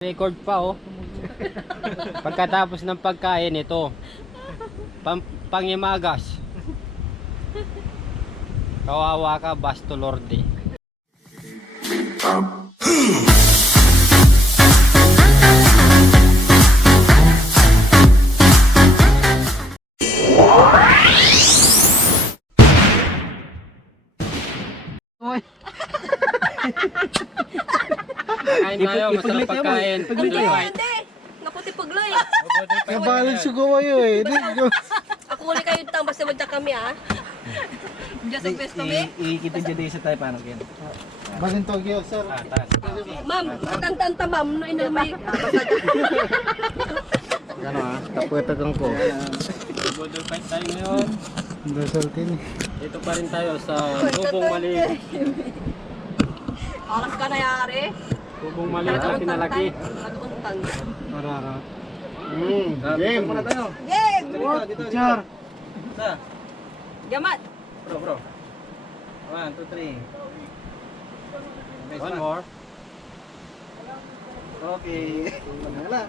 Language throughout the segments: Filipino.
Record pa oh. Pagkatapos ng pagkain ito. Pangimagas. Kawawa ka, Basto Lorde. Kain tayo, masarap pagkain. Hindi, naputi pagloy. Kabalan sugaw kayo eh. Ako ulit kayo tang basta magda kami ah. Diyan sa pwesto mi. Ikita dyan sa tayo paano kaya. Balin Tokyo sir. Ma'am, tantanta ma'am, no ina may. Gano ah, tapwetagang ko. Bodol fight tayo ngayon. Dasaltin. Dito pa rin tayo sa Bubong Maliit. Alas ka na yari. Bubong Maliit na pinalaki. Nag-untang. Marara. Game. Muna tayo. Game! Picture. Sa? Gamat. Bro. 1, 2, 3. One more. Okay. Ano lang?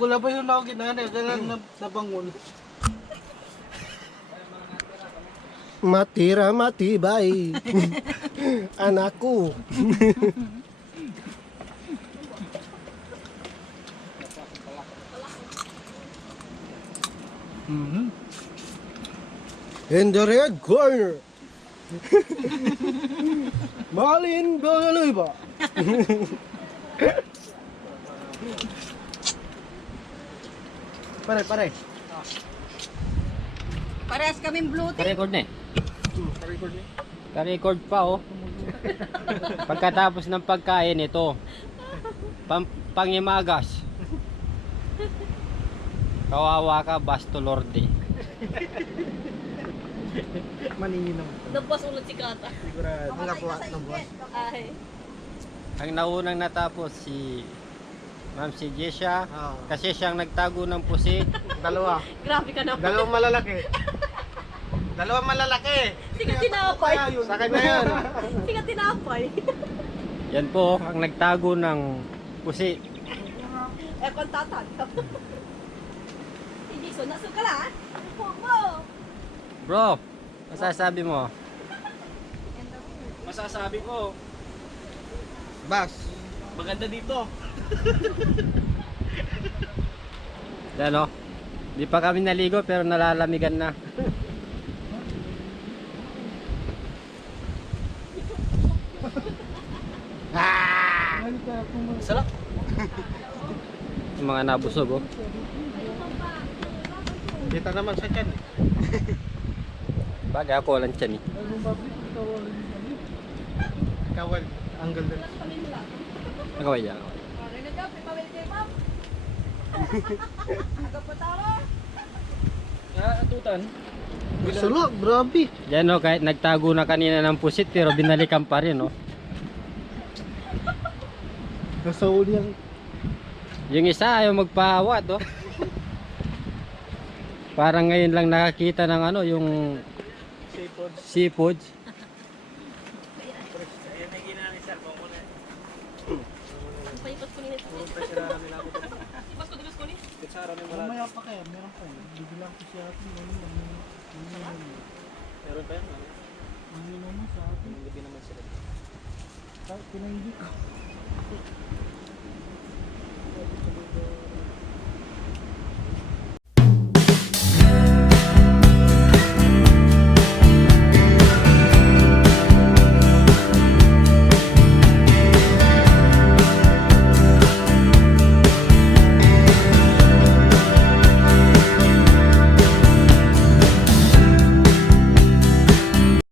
Wala ba yung nakakit na yan eh, kailan nabangon. Matira matibay. Anakku. In the red corner. Malin Baloy ba? Pare. Parehas kaming blue tick. Ka-record na eh. Ka-record pa oh. Pagkatapos ng pagkain ito. Pangimagas. Kawawa ka, Basto Lorde. Maningin naman. Nabas ulit si Kata. Sigurado. Ang kapwa ng buwan. Ay. Ang naunang natapos si Ma'am si Jessia. Oo. Kasi siyang nagtago ng pusi. Dalawa. Grabe ka naman. Dalawang malalaki. Dalawang malalaki. Sikat tinapay. Sa akin na yan. Sikat tinapay. Yan po ang nagtago ng pusi. Eh, kontatan. Hindi, so nasog ka lang. Mo. Bro, masasabi mo? Masasabi ko, Bas. maganda dito. Yan o. Di pa kami naligo pero nalalamigan na. Sarap. Yung mga nabusog oh. Kita naman sa tiyan. Bagay ako walang tiyan eh. Kawal. Angle din. Nakaway yan. Atutan. Masala, grabe. Yan no, kahit nagtago na kanina ng pusit pero binalikan pa rin no. Nasa uli ang... Yung isa ayaw magpaawat oh. Parang ngayon lang nakakita ng ano, yung seafood. Ayan na gina ni Sir. Kung muna. Paipot ko nito. Ipas ko dilos ko ni. Kutsara ni Malaki. Mamaya pa kaya, meron pa yun. Bibilang ko siya atin. Meron pa yan. ano? Ano naman sa atin? Ang gabi naman sila. Pinahindi ko.